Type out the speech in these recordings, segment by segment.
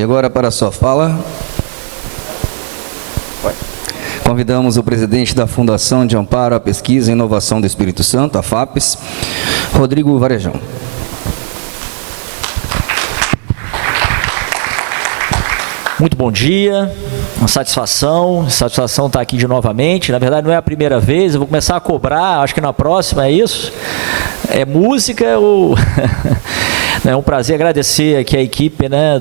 E agora, para a sua fala, convidamos o presidente da Fundação de Amparo à Pesquisa e Inovação do Espírito Santo, a FAPES, Rodrigo Varejão. Muito bom dia, uma satisfação estar aqui de novamente. Na verdade, não é a primeira vez, eu vou começar a cobrar, acho que na próxima é isso. É música ou... É um prazer agradecer aqui a equipe, né,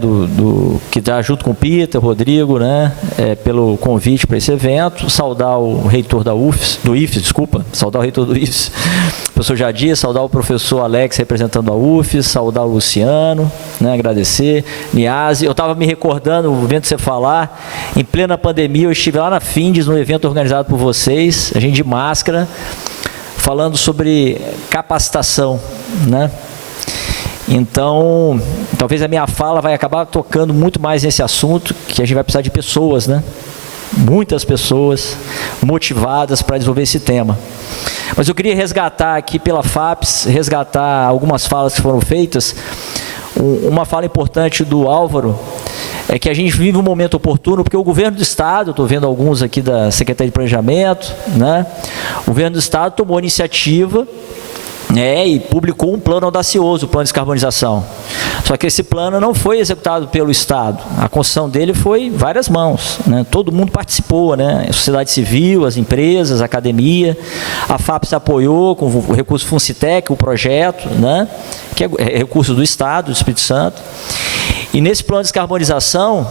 que está junto com o Peter, Rodrigo, né, pelo convite para esse evento, saudar o reitor do IFES, saudar o reitor do IFES, professor Jadir, saudar o professor Alex representando a UFES, saudar o Luciano, né, agradecer, Niase. Eu estava me recordando, vendo você falar, em plena pandemia, eu estive lá na Findes, no evento organizado por vocês, a gente de máscara, falando sobre capacitação, né? Então, talvez a minha fala vai acabar tocando muito mais nesse assunto, que a gente vai precisar de pessoas, né? Muitas pessoas motivadas para desenvolver esse tema. Mas eu queria resgatar aqui pela FAPES, resgatar algumas falas que foram feitas. Uma fala importante do Álvaro é que a gente vive um momento oportuno, porque o governo do Estado, estou vendo alguns aqui da Secretaria de Planejamento, né? O governo do Estado tomou a iniciativa e publicou um plano audacioso, o plano de descarbonização. Só que esse plano não foi executado pelo Estado. A construção dele foi em várias mãos, né? Todo mundo participou, né? A sociedade civil, as empresas, a academia. A FAPES apoiou com o recurso Funcitec, o projeto, né? Que é recurso do Estado, do Espírito Santo. E nesse plano de descarbonização,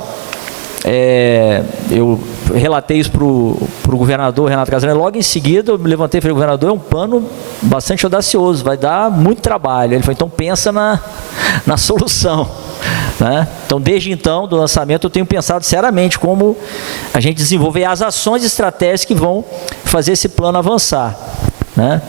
eu relatei isso para o governador Renato Casagrande. Logo em seguida eu me levantei e falei: governador, é um plano bastante audacioso, vai dar muito trabalho. Ele falou: então pensa na solução, né? Então, desde então, do lançamento, eu tenho pensado seriamente como a gente desenvolver as ações e estratégias que vão fazer esse plano avançar, né?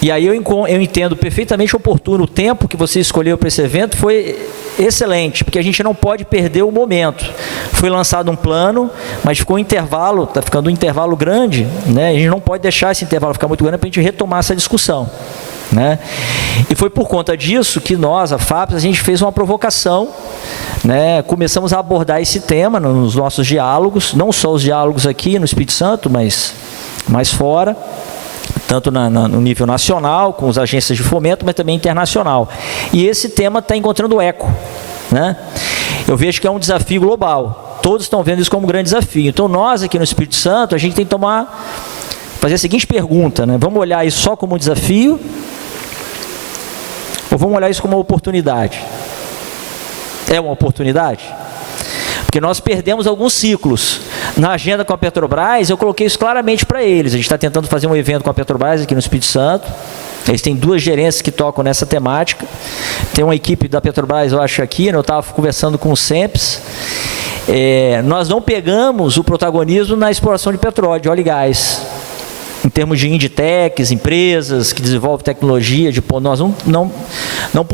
E aí eu entendo perfeitamente oportuno. O tempo que você escolheu para esse evento foi excelente, porque a gente não pode perder o momento. Foi lançado um plano, mas ficou um intervalo, está ficando um intervalo grande, né? A gente não pode deixar esse intervalo ficar muito grande para a gente retomar essa discussão, né? E foi por conta disso que nós, a FAPES, a gente fez uma provocação, né? Começamos a abordar esse tema nos nossos diálogos, não só os diálogos aqui no Espírito Santo, mas mais fora, tanto no nível nacional, com as agências de fomento, mas também internacional. E esse tema está encontrando eco, né? Eu vejo que é um desafio global. Todos estão vendo isso como um grande desafio. Então, nós aqui no Espírito Santo, a gente tem que fazer a seguinte pergunta, né? Vamos olhar isso só como um desafio? Ou vamos olhar isso como uma oportunidade? É uma oportunidade? Porque nós perdemos alguns ciclos. Na agenda com a Petrobras, eu coloquei isso claramente para eles. A gente está tentando fazer um evento com a Petrobras aqui no Espírito Santo. Eles têm 2 gerências que tocam nessa temática. Tem uma equipe da Petrobras, eu acho, aqui, né? Eu estava conversando com o SEMPES. Nós não pegamos o protagonismo na exploração de petróleo, de óleo e gás. Em termos de inditecs, empresas que desenvolvem tecnologia, nós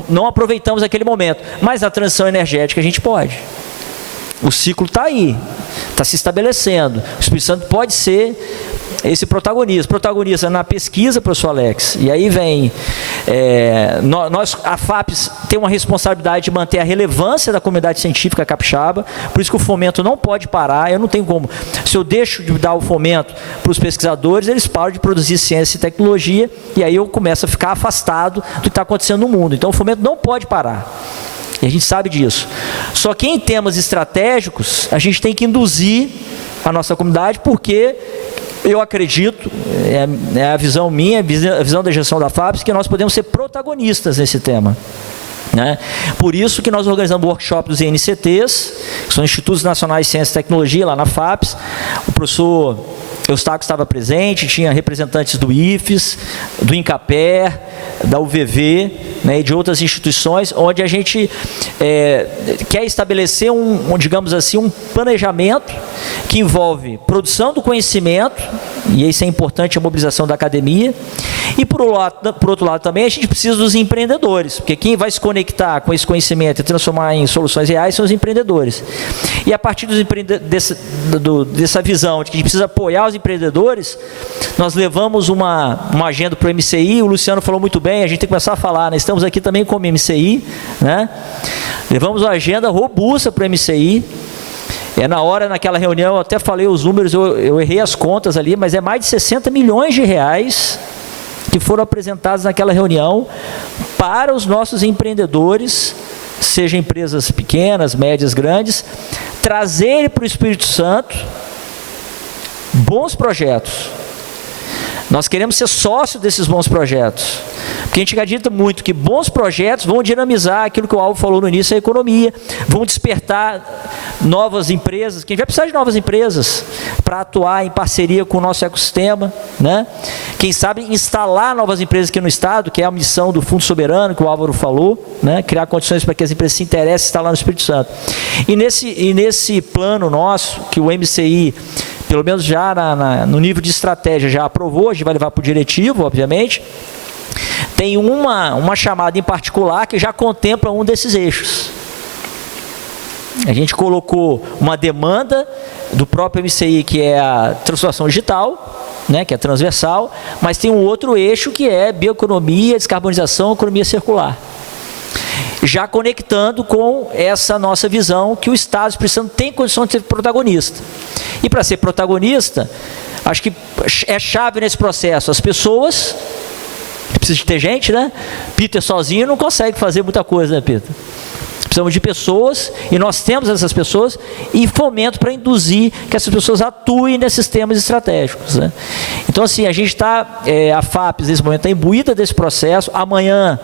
não aproveitamos aquele momento. Mas a transição energética a gente pode. O ciclo está aí, está se estabelecendo. O Espírito Santo pode ser esse protagonista na pesquisa, professor Alex. E aí vem, a FAPES tem uma responsabilidade de manter a relevância da comunidade científica capixaba, por isso que o fomento não pode parar. Eu não tenho como, se eu deixo de dar o fomento para os pesquisadores, eles param de produzir ciência e tecnologia, e aí eu começo a ficar afastado do que está acontecendo no mundo. Então o fomento não pode parar. E a gente sabe disso. Só que em temas estratégicos, a gente tem que induzir a nossa comunidade, porque eu acredito, é a visão minha, a visão da gestão da FAPES, que nós podemos ser protagonistas nesse tema, né? Por isso que nós organizamos o workshop dos INCTs, que são Institutos Nacionais de Ciência e Tecnologia, lá na FAPES. O professor Eustáquio estava presente, tinha representantes do IFES, do INCAPER, da UVV, né, e de outras instituições, onde a gente quer estabelecer digamos assim, um planejamento que envolve produção do conhecimento, e isso é importante, a mobilização da academia, e por outro lado também a gente precisa dos empreendedores, porque quem vai se conectar com esse conhecimento e transformar em soluções reais são os empreendedores. E a partir dessa visão de que a gente precisa apoiar os empreendedores, nós levamos uma agenda para o MCI. O Luciano falou muito bem, a gente tem que começar a falar, né? Estamos aqui também como MCI, né? Levamos uma agenda robusta para o MCI. Naquela reunião, eu até falei os números, eu errei as contas ali, mas é mais de 60 milhões de reais que foram apresentados naquela reunião para os nossos empreendedores, seja empresas pequenas, médias, grandes, trazerem para o Espírito Santo bons projetos. Nós queremos ser sócio desses bons projetos, porque a gente acredita muito que bons projetos vão dinamizar aquilo que o Alvo falou no início, a economia, vão despertar novas empresas, que a gente vai precisar de novas empresas para atuar em parceria com o nosso ecossistema, né? Quem sabe instalar novas empresas aqui no Estado, que é a missão do Fundo Soberano, que o Álvaro falou, né? Criar condições para que as empresas se interessem em instalar no Espírito Santo. E nesse plano nosso, que o MCI, pelo menos já no nível de estratégia, já aprovou, a gente vai levar para o diretivo, obviamente, tem uma chamada em particular que já contempla um desses eixos. A gente colocou uma demanda do próprio MCI, que é a transformação digital, né, que é transversal, mas tem um outro eixo que é bioeconomia, descarbonização, economia circular. Já conectando com essa nossa visão que o Estado, Espírito Santo, tem condição de ser protagonista. E para ser protagonista, acho que é chave nesse processo as pessoas. Precisa de ter gente, né? Peter sozinho não consegue fazer muita coisa, né, Peter? Precisamos de pessoas, e nós temos essas pessoas, e fomento para induzir que essas pessoas atuem nesses temas estratégicos, né? Então, assim, a gente está, a FAPES, nesse momento, está imbuída desse processo. Amanhã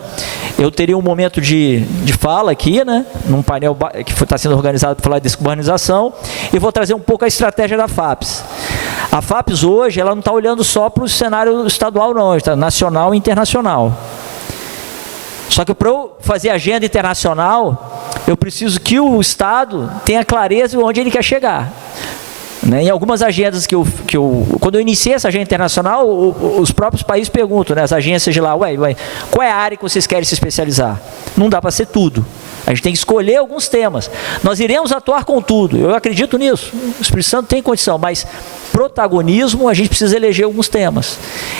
eu teria um momento de fala aqui, né? Num painel que está sendo organizado para falar de descarbonização, e vou trazer um pouco a estratégia da FAPES. A FAPES hoje, ela não está olhando só para o cenário estadual, não, está nacional e internacional. Só que para eu fazer agenda internacional, eu preciso que o Estado tenha clareza de onde ele quer chegar. Né? Em algumas agendas quando eu iniciei essa agenda internacional, os próprios países perguntam, né, as agências de lá, qual é a área que vocês querem se especializar? Não dá para ser tudo. A gente tem que escolher alguns temas. Nós iremos atuar com tudo, eu acredito nisso. O Espírito Santo tem condição, mas protagonismo, a gente precisa eleger alguns temas.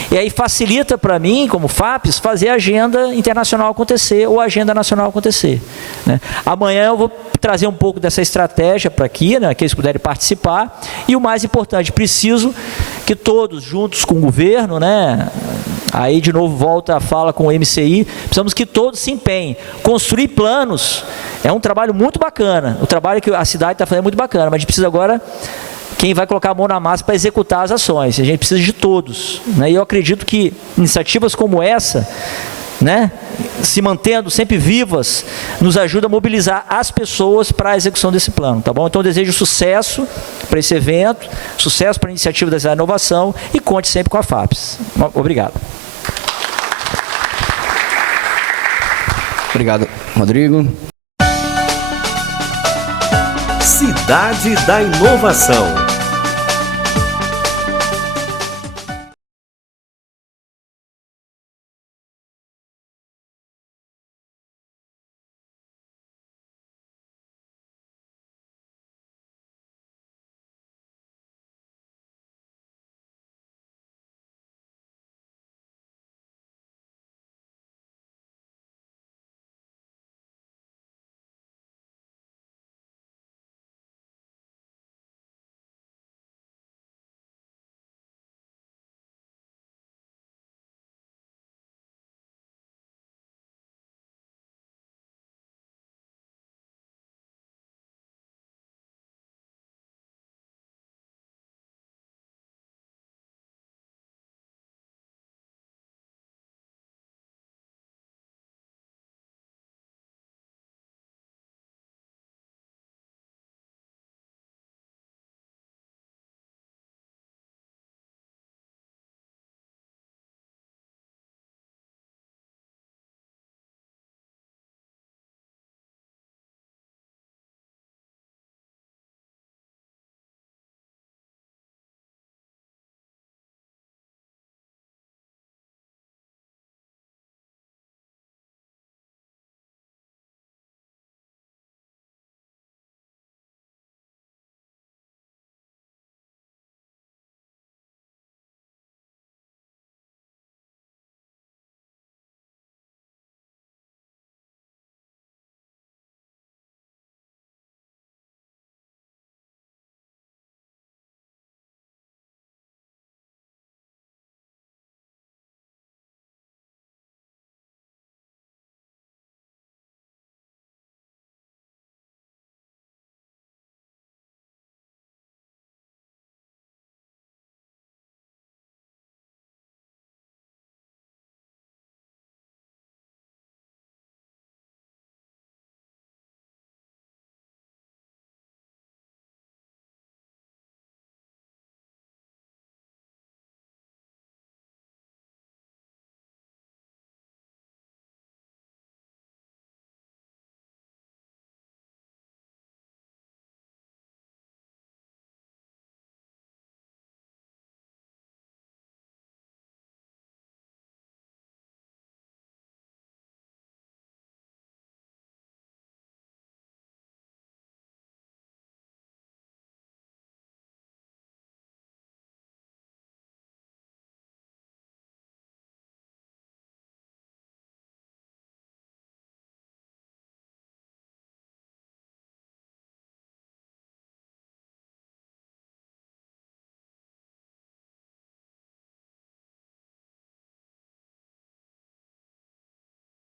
E aí facilita para mim, como FAPES, fazer a agenda internacional acontecer ou a agenda nacional acontecer. Né? Amanhã eu vou trazer um pouco dessa estratégia para aqui, né, que eles puderem participar. E o mais importante, preciso que todos, juntos com o governo, né, aí de novo volta a fala com o MCI, precisamos que todos se empenhem. Construir planos é um trabalho muito bacana, o trabalho que a cidade está fazendo é muito bacana, mas a gente precisa agora, quem vai colocar a mão na massa para executar as ações, a gente precisa de todos. Né? E eu acredito que iniciativas como essa, né, se mantendo sempre vivas, nos ajuda a mobilizar as pessoas para a execução desse plano, tá bom? Então eu desejo sucesso para esse evento, sucesso para a iniciativa da inovação e conte sempre com a FAPES. Obrigado. Obrigado, Rodrigo. Cidade da Inovação.